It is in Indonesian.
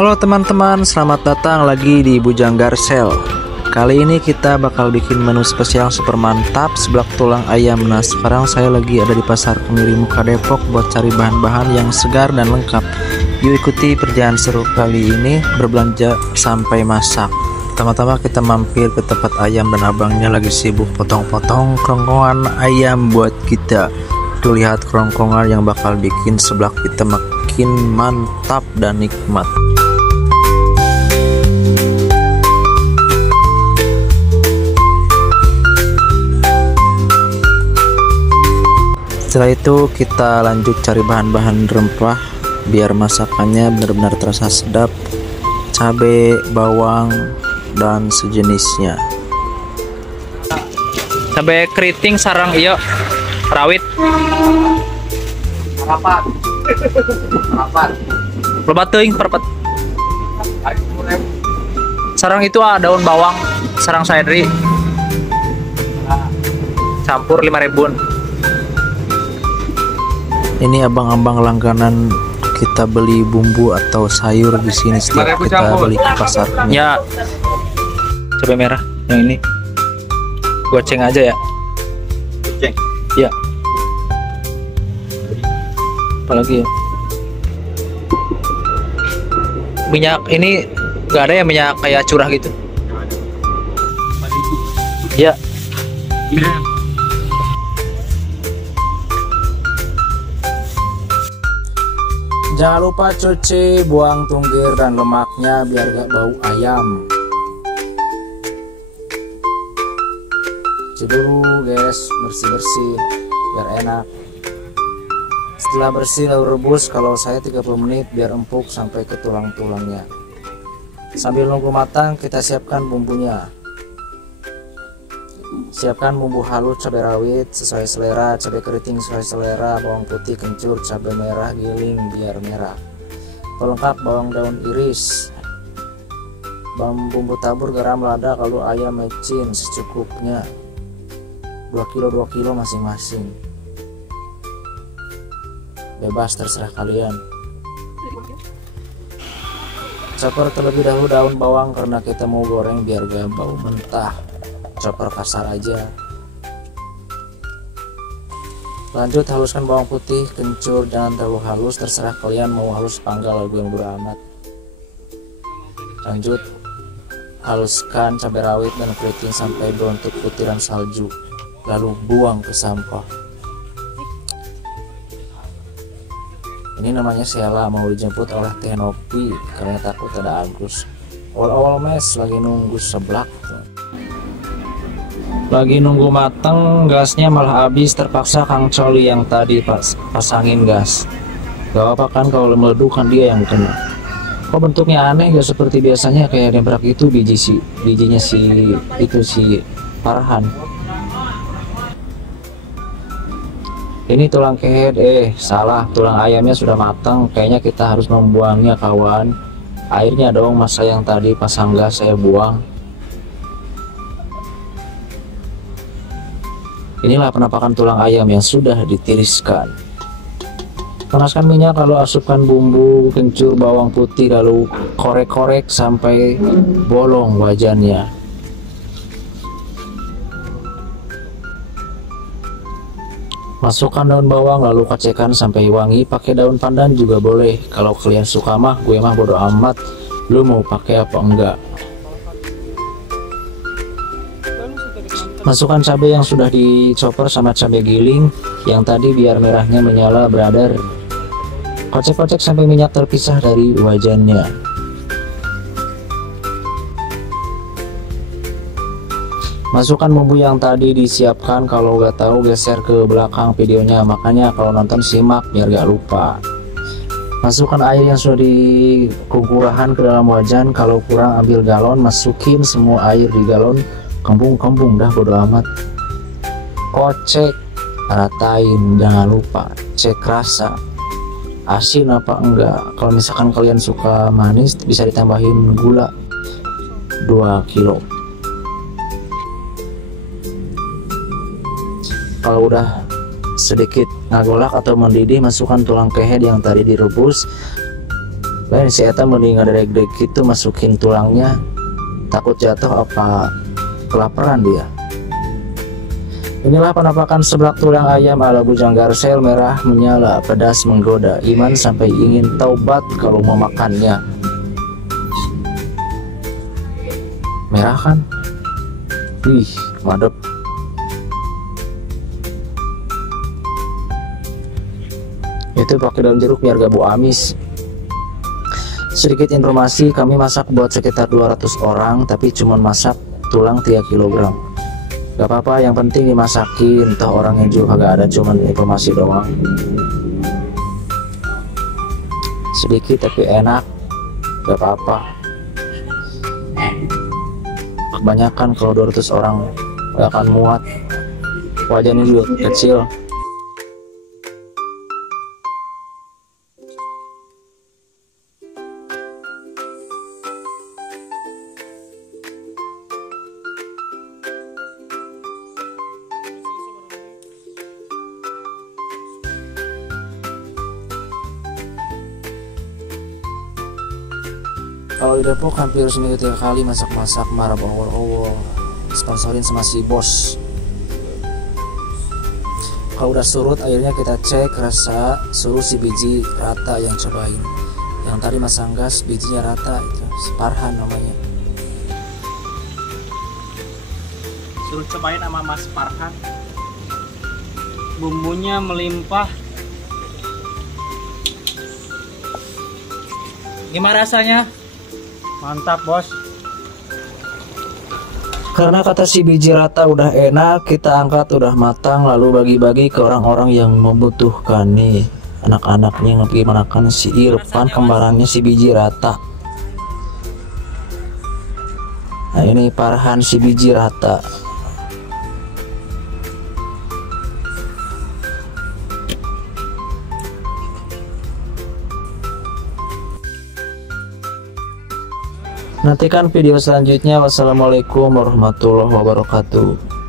Halo teman-teman, selamat datang lagi di Bujang Garsel. Kali ini kita bakal bikin menu spesial super mantap, seblak tulang ayam. Nah, sekarang saya lagi ada di Pasar Kemiri Muka Depok buat cari bahan-bahan yang segar dan lengkap. Yuk ikuti perjalanan seru kali ini, berbelanja sampai masak. Pertama-tama kita mampir ke tempat ayam dan abangnya lagi sibuk potong-potong kerongkongan ayam buat kita. Tuh lihat kerongkongan yang bakal bikin seblak kita makin mantap dan nikmat. Setelah itu kita lanjut cari bahan-bahan rempah biar masakannya benar-benar terasa sedap. Cabai, bawang, dan sejenisnya. Cabai keriting sarang iyo rawit Rapat. lebat teuing perpet sarang itu daun bawang sarang seledri campur 5.000. Ini abang-abang langganan kita beli bumbu atau sayur di sini setiap kita beli ke pasar. Ya, cabai merah yang ini goceng aja ya. Goceng. Ya. Apalagi ya? Minyak ini nggak ada ya, minyak kayak curah gitu? Ya. Jangan lupa cuci, buang tunggir dan lemaknya biar gak bau ayam. Cuci dulu guys, bersih-bersih biar enak. Setelah bersih lalu rebus, kalau saya 30 menit biar empuk sampai ke tulang-tulangnya. Sambil nunggu matang kita siapkan bumbunya. Siapkan bumbu halus, cabai rawit sesuai selera, cabai keriting sesuai selera, bawang putih kencur, cabai merah giling biar merah. Pelengkap bawang daun iris, bumbu tabur, garam, lada, kaldu ayam, mecin secukupnya. 2 kilo masing-masing. Bebas terserah kalian. Chopper terlebih dahulu daun bawang karena kita mau goreng biar gak bau mentah. Chopper kasar aja. Lanjut haluskan bawang putih kencur, jangan terlalu halus, terserah kalian mau halus panggal, gue yang beramat. Lanjut haluskan cabai rawit dan keriting sampai berbentuk butiran salju, lalu buang ke sampah. Ini namanya Sheila mau dijemput oleh Tenopi karena takut ada Agus. Awal-awal mes lagi nunggu seblak. Lagi nunggu mateng, gasnya malah habis, terpaksa Kang Coli yang tadi pasangin gas. Gak apa kan kalau meleduk kan dia yang kena. Kok bentuknya aneh, gak seperti biasanya kayak nembrak itu bijinya si Farhan. Ini tulang kehed, salah, tulang ayamnya sudah matang, kayaknya kita harus membuangnya kawan. Airnya dong, masa yang tadi pasang gas saya buang. Inilah penampakan tulang ayam yang sudah ditiriskan. Panaskan minyak lalu asupkan bumbu kencur, bawang putih, lalu korek-korek sampai bolong wajannya. Masukkan daun bawang lalu kacekkan sampai wangi, pakai daun pandan juga boleh. Kalau kalian suka mah, gue mah bodo amat lu mau pakai apa enggak. Masukkan cabai yang sudah dicopper sama cabai giling yang tadi biar merahnya menyala brother. Kocek-kocek sampai minyak terpisah dari wajannya. Masukkan bumbu yang tadi disiapkan, kalau gak tahu geser ke belakang videonya, makanya kalau nonton simak biar gak lupa. Masukkan air yang sudah dikukurahan ke dalam wajan, kalau kurang ambil galon, masukin semua air di galon. Kembung dah bodo amat. Kocek, ratain, jangan lupa cek rasa asin apa enggak. Kalau misalkan kalian suka manis bisa ditambahin gula 2 kilo. Kalau udah sedikit ngagolak atau mendidih, masukkan tulang kehed yang tadi direbus. lain si eta mending ngadeg gitu masukin tulangnya, takut jatuh apa kelaparan dia. Inilah penampakan seblak tulang ayam ala bujang Garcel. Merah menyala, pedas menggoda, iman sampai ingin taubat kalau memakannya. Merah kan? Wih, madep. Itu pakai daun jeruk biar gak bau amis. Sedikit informasi, kami masak buat sekitar 200 orang, tapi cuma masak tulang 3 kg. Gak apa-apa, yang penting dimasakin, toh orang yang juga kagak ada, cuman informasi doang. Sedikit tapi enak, gak apa-apa. Kebanyakan kalau 200 orang gak akan muat, wajannya juga kecil. Kalau di Depok hampir seminggu 3 kali masak-masak marah bawol-bawol, sponsorin sama si bos. Kalau udah surut airnya kita cek rasa, suruh si biji rata yang cobain. Yang tadi masang gas bijinya rata, itu Farhan namanya. Suruh cobain sama Mas Farhan. Bumbunya melimpah. Gimana rasanya? Mantap bos. Karena kata si biji rata udah enak, kita angkat udah matang, lalu bagi-bagi ke orang-orang yang membutuhkan nih. Anak-anaknya yang lagi makan si Irfan, kembarannya si biji rata. Nah ini Farhan si biji rata. Nantikan video selanjutnya. Wassalamualaikum warahmatullahi wabarakatuh.